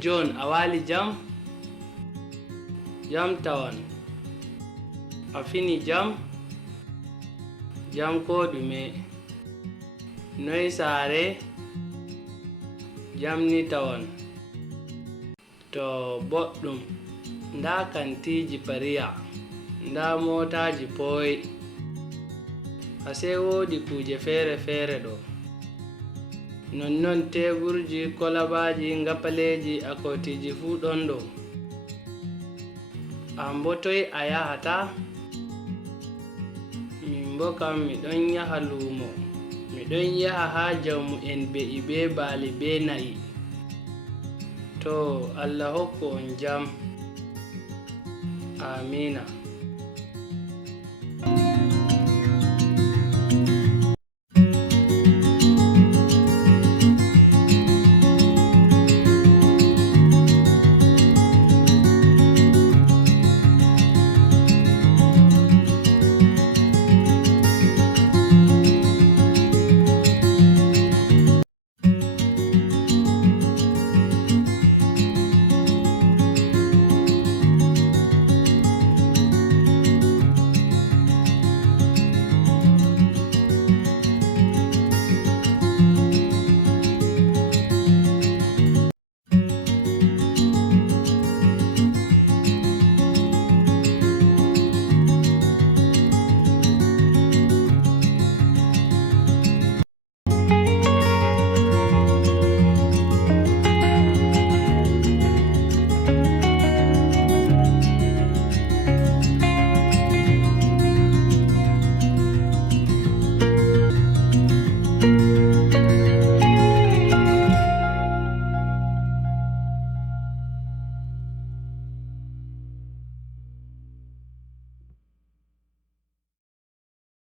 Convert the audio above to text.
jon a wali jam? Jam tawan. A fini jam? Jam ko ɗume? Noy saare? Jam ni tawan. To boɗɗum. Nda kantiji pariya. Nda motaji poi. Ase wodi kuje fere ɗo. Nonnon teburji, kolabaji, ngapaleji, akotiji fu ɗon ɗo. An bo toy a yahata? Min bo kam miɗon yaha lumo. Miɗon yaha ha jawmu en be'i be baali be na'i. To Allah hokku on jam. Amina.